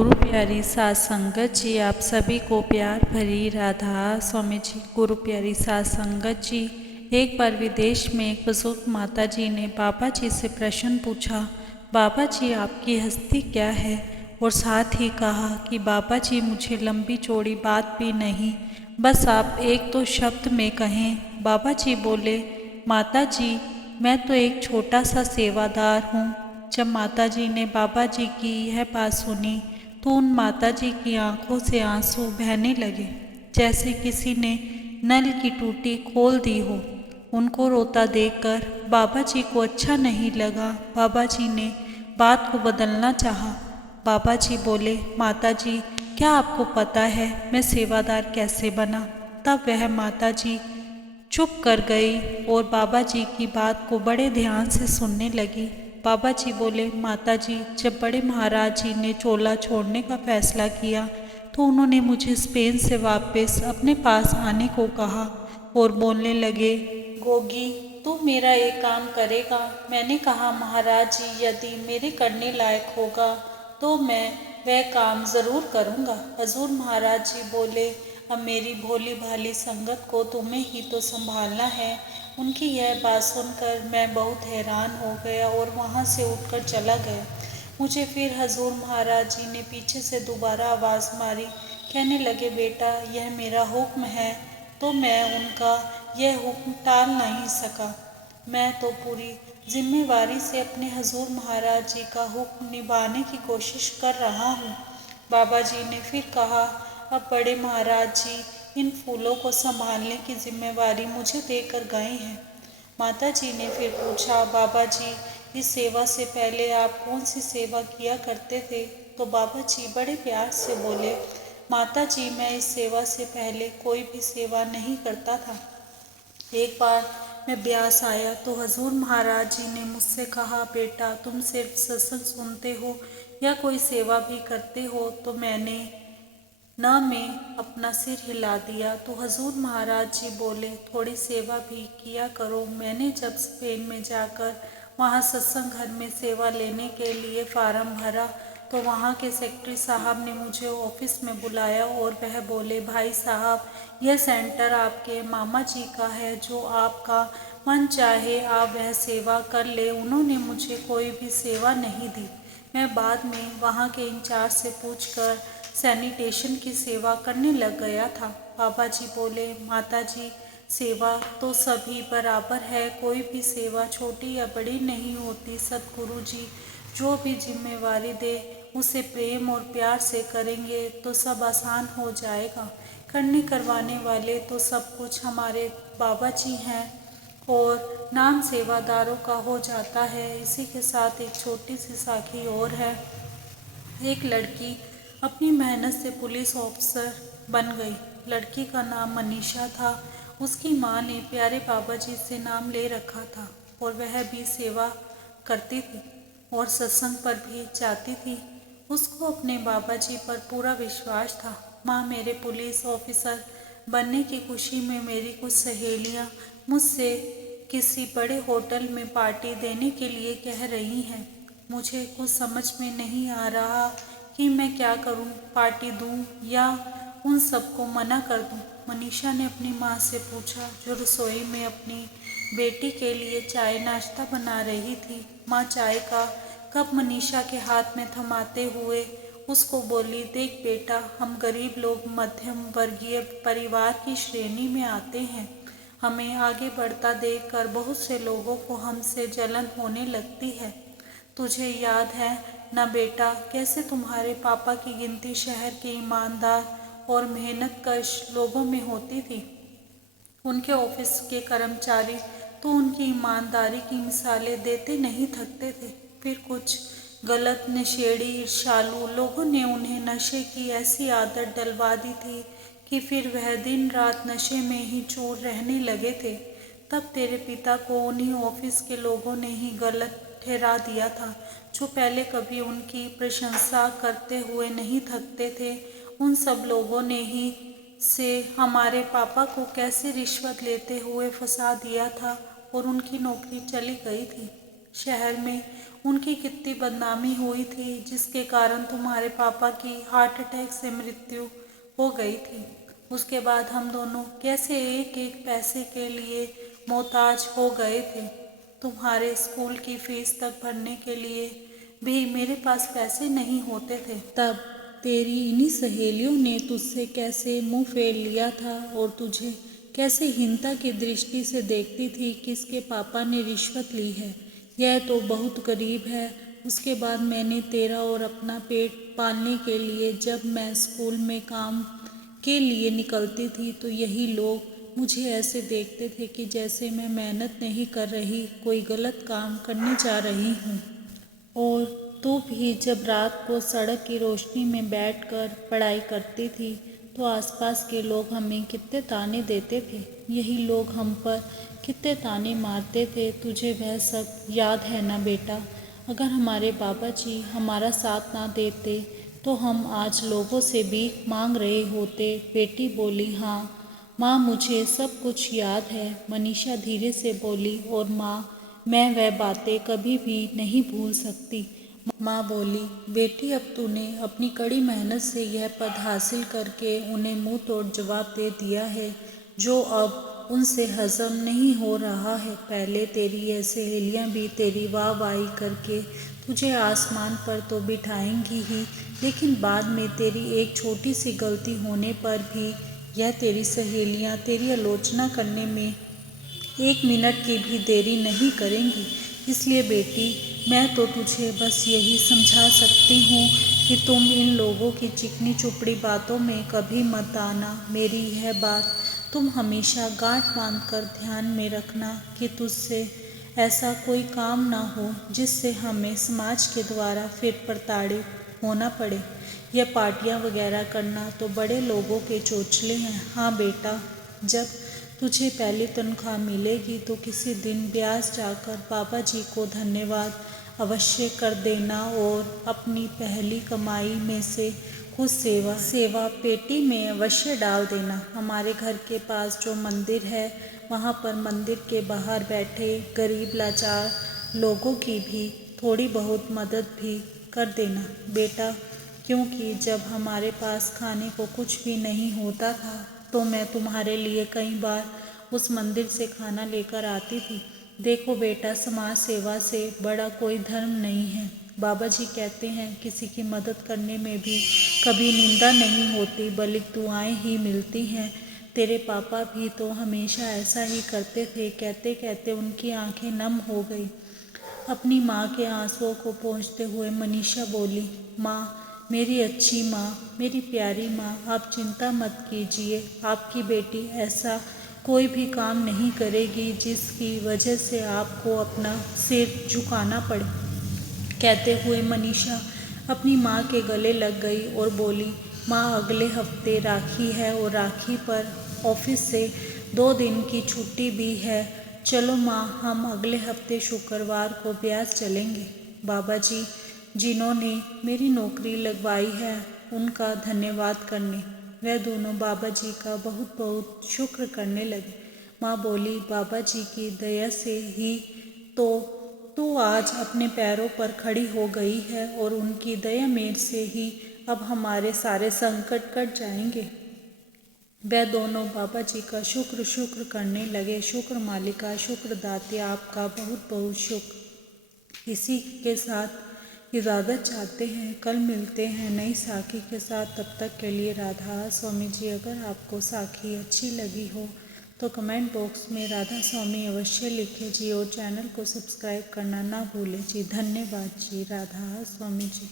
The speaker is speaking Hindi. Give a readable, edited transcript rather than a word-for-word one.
गुरु प्यारी सात संगत जी, आप सभी को प्यार भरी राधा स्वामी जी। गुरु प्यारी सात संगत जी, एक बार विदेश में एक बुजुर्ग माता जी ने बाबा जी से प्रश्न पूछा, बाबा जी आपकी हस्ती क्या है? और साथ ही कहा कि बाबा जी मुझे लंबी चौड़ी बात भी नहीं, बस आप एक दो शब्द में कहें। बाबा जी बोले, माता जी मैं तो एक छोटा सा सेवादार हूँ। जब माता जी ने बाबा जी की यह बात सुनी तो उन माता जी की आंखों से आंसू बहने लगे, जैसे किसी ने नल की टूटी खोल दी हो। उनको रोता देखकर बाबा जी को अच्छा नहीं लगा। बाबा जी ने बात को बदलना चाहा। बाबा जी बोले, माता जी क्या आपको पता है मैं सेवादार कैसे बना? तब वह माता जी चुप कर गई और बाबा जी की बात को बड़े ध्यान से सुनने लगी। बाबा जी बोले, माता जी जब बड़े महाराज जी ने चोला छोड़ने का फैसला किया तो उन्होंने मुझे स्पेन से वापस अपने पास आने को कहा और बोलने लगे, गोगी तू मेरा एक काम करेगा? मैंने कहा, महाराज जी यदि मेरे करने लायक होगा तो मैं वह काम ज़रूर करूँगा। हजूर महाराज जी बोले, अब मेरी भोली भाली संगत को तुम्हें ही तो संभालना है। उनकी यह बात सुनकर मैं बहुत हैरान हो गया और वहाँ से उठकर चला गया। मुझे फिर हजूर महाराज जी ने पीछे से दोबारा आवाज़ मारी। कहने लगे, बेटा यह मेरा हुक्म है। तो मैं उनका यह हुक्म टाल नहीं सका। मैं तो पूरी जिम्मेवारी से अपने हजूर महाराज जी का हुक्म निभाने की कोशिश कर रहा हूँ। बाबा जी ने फिर कहा, अब बड़े महाराज जी इन फूलों को संभालने की जिम्मेवारी मुझे देकर गए हैं। माता जी ने फिर पूछा, बाबा जी इस सेवा से पहले आप कौन सी सेवा किया करते थे? तो बाबा जी बड़े प्यार से बोले, माता जी मैं इस सेवा से पहले कोई भी सेवा नहीं करता था। एक बार मैं ब्यास आया तो हजूर महाराज जी ने मुझसे कहा, बेटा तुम सिर्फ सत्संग सुनते हो या कोई सेवा भी करते हो? तो मैंने न में अपना सिर हिला दिया। तो हजूर महाराज जी बोले, थोड़ी सेवा भी किया करो। मैंने जब स्पेन में जाकर वहाँ सत्संग घर में सेवा लेने के लिए फार्म भरा तो वहाँ के सेक्रेटरी साहब ने मुझे ऑफिस में बुलाया और वह बोले, भाई साहब यह सेंटर आपके मामा जी का है, जो आपका मन चाहे आप वह सेवा कर ले। उन्होंने मुझे कोई भी सेवा नहीं दी। मैं बाद में वहाँ के इंचार्ज से पूछकर सैनिटेशन की सेवा करने लग गया था। बाबा जी बोले, माता जी सेवा तो सभी बराबर है, कोई भी सेवा छोटी या बड़ी नहीं होती। सतगुरु जी जो भी जिम्मेवारी दे उसे प्रेम और प्यार से करेंगे तो सब आसान हो जाएगा। करने करवाने वाले तो सब कुछ हमारे बाबा जी हैं और नाम सेवादारों का हो जाता है। इसी के साथ एक छोटी सी साखी और है। एक लड़की अपनी मेहनत से पुलिस ऑफिसर बन गई। लड़की का नाम मनीषा था। उसकी माँ ने प्यारे बाबा जी से नाम ले रखा था और वह भी सेवा करती थी और सत्संग पर भी जाती थी। उसको अपने बाबा जी पर पूरा विश्वास था। माँ मेरे पुलिस ऑफिसर बनने की खुशी में मेरी कुछ सहेलियाँ मुझसे किसी बड़े होटल में पार्टी देने के लिए कह रही हैं। मुझे कुछ समझ में नहीं आ रहा कि मैं क्या करूं, पार्टी दूं या उन सबको मना कर दूं। मनीषा ने अपनी माँ से पूछा, जो रसोई में अपनी बेटी के लिए चाय नाश्ता बना रही थी। माँ चाय का कप मनीषा के हाथ में थमाते हुए उसको बोली, देख बेटा, हम गरीब लोग मध्यम वर्गीय परिवार की श्रेणी में आते हैं। हमें आगे बढ़ता देखकर बहुत से लोगों को हमसे जलन होने लगती है। तुझे याद है ना बेटा, कैसे तुम्हारे पापा की गिनती शहर के ईमानदार और मेहनतकश लोगों में होती थी। उनके ऑफिस के कर्मचारी तो उनकी ईमानदारी की मिसालें देते नहीं थकते थे। फिर कुछ गलत नशेड़ी ईर्ष्यालु लोगों ने उन्हें नशे की ऐसी आदत डलवा दी थी कि फिर वह दिन रात नशे में ही चूर रहने लगे थे। तब तेरे पिता को उन्हीं ऑफिस के लोगों ने ही गलत ठहरा दिया था, जो पहले कभी उनकी प्रशंसा करते हुए नहीं थकते थे। उन सब लोगों ने ही से हमारे पापा को कैसे रिश्वत लेते हुए फंसा दिया था और उनकी नौकरी चली गई थी। शहर में उनकी कितनी बदनामी हुई थी, जिसके कारण तुम्हारे पापा की हार्ट अटैक से मृत्यु हो गई थी। उसके बाद हम दोनों कैसे एक एक पैसे के लिए मोहताज हो गए थे। तुम्हारे स्कूल की फीस तक भरने के लिए भी मेरे पास पैसे नहीं होते थे। तब तेरी इन्हीं सहेलियों ने तुझसे कैसे मुंह फेर लिया था और तुझे कैसे हीनता की दृष्टि से देखती थी कि इसके पापा ने रिश्वत ली है, यह तो बहुत गरीब है। उसके बाद मैंने तेरा और अपना पेट पालने के लिए जब मैं स्कूल में काम के लिए निकलती थी तो यही लोग मुझे ऐसे देखते थे कि जैसे मैं मेहनत नहीं कर रही, कोई गलत काम करने जा रही हूँ। और तू भी जब रात को सड़क की रोशनी में बैठकर पढ़ाई करती थी तो आसपास के लोग हमें कितने ताने देते थे, यही लोग हम पर कितने ताने मारते थे। तुझे वह सब याद है ना बेटा? अगर हमारे बाबा जी हमारा साथ ना देते तो हम आज लोगों से भीख मांग रहे होते। बेटी बोली, हाँ माँ, मुझे सब कुछ याद है, मनीषा धीरे से बोली। और माँ, मैं वह बातें कभी भी नहीं भूल सकती। माँ बोली, बेटी अब तूने अपनी कड़ी मेहनत से यह पद हासिल करके उन्हें मुंह तोड़ जवाब दे दिया है, जो अब उनसे हजम नहीं हो रहा है। पहले तेरी ये सहेलियाँ भी तेरी वाहवाही करके तुझे आसमान पर तो बिठाएंगी ही, लेकिन बाद में तेरी एक छोटी सी गलती होने पर भी यह तेरी सहेलियाँ तेरी आलोचना करने में एक मिनट की भी देरी नहीं करेंगी। इसलिए बेटी, मैं तो तुझे बस यही समझा सकती हूँ कि तुम इन लोगों की चिकनी चुपड़ी बातों में कभी मत आना। मेरी यह बात तुम हमेशा गांठ बांध कर ध्यान में रखना कि तुझसे ऐसा कोई काम ना हो जिससे हमें समाज के द्वारा फिर प्रताड़ित होना पड़े। यह पार्टियाँ वगैरह करना तो बड़े लोगों के चोचले हैं। हाँ बेटा, जब तुझे पहली तनख्वाह मिलेगी तो किसी दिन ब्याज जाकर बाबा जी को धन्यवाद अवश्य कर देना और अपनी पहली कमाई में से कुछ सेवा पेटी में अवश्य डाल देना। हमारे घर के पास जो मंदिर है वहाँ पर मंदिर के बाहर बैठे गरीब लाचार लोगों की भी थोड़ी बहुत मदद भी कर देना बेटा, क्योंकि जब हमारे पास खाने को कुछ भी नहीं होता था तो मैं तुम्हारे लिए कई बार उस मंदिर से खाना लेकर आती थी। देखो बेटा, समाज सेवा से बड़ा कोई धर्म नहीं है। बाबा जी कहते हैं किसी की मदद करने में भी कभी निंदा नहीं होती बल्कि दुआएं ही मिलती हैं। तेरे पापा भी तो हमेशा ऐसा ही करते थे। कहते कहते उनकी आंखें नम हो गई। अपनी माँ के आंसुओं को पोंछते हुए मनीषा बोली, माँ, मेरी अच्छी माँ, मेरी प्यारी माँ, आप चिंता मत कीजिए। आपकी बेटी ऐसा कोई भी काम नहीं करेगी जिसकी वजह से आपको अपना सिर झुकाना पड़े। कहते हुए मनीषा अपनी माँ के गले लग गई और बोली, माँ, अगले हफ्ते राखी है और राखी पर ऑफिस से 2 दिन की छुट्टी भी है। चलो माँ, हम अगले हफ्ते शुक्रवार को ब्यास चलेंगे। बाबा जी जिन्होंने मेरी नौकरी लगवाई है उनका धन्यवाद करने वह दोनों बाबा जी का बहुत बहुत शुक्र करने लगे। माँ बोली, बाबा जी की दया से ही तो तू आज अपने पैरों पर खड़ी हो गई है और उनकी दया मेर से ही अब हमारे सारे संकट कट जाएंगे। वह दोनों बाबा जी का शुक्र शुक्र करने लगे। शुक्र मालिका, शुक्र दाते, आपका बहुत बहुत शुक्र। इसी के साथ इजाज़त चाहते हैं। कल मिलते हैं नई साखी के साथ। तब तक के लिए राधा स्वामी जी। अगर आपको साखी अच्छी लगी हो तो कमेंट बॉक्स में राधा स्वामी अवश्य लिखें जी और चैनल को सब्सक्राइब करना ना भूलें जी। धन्यवाद जी। राधा स्वामी जी।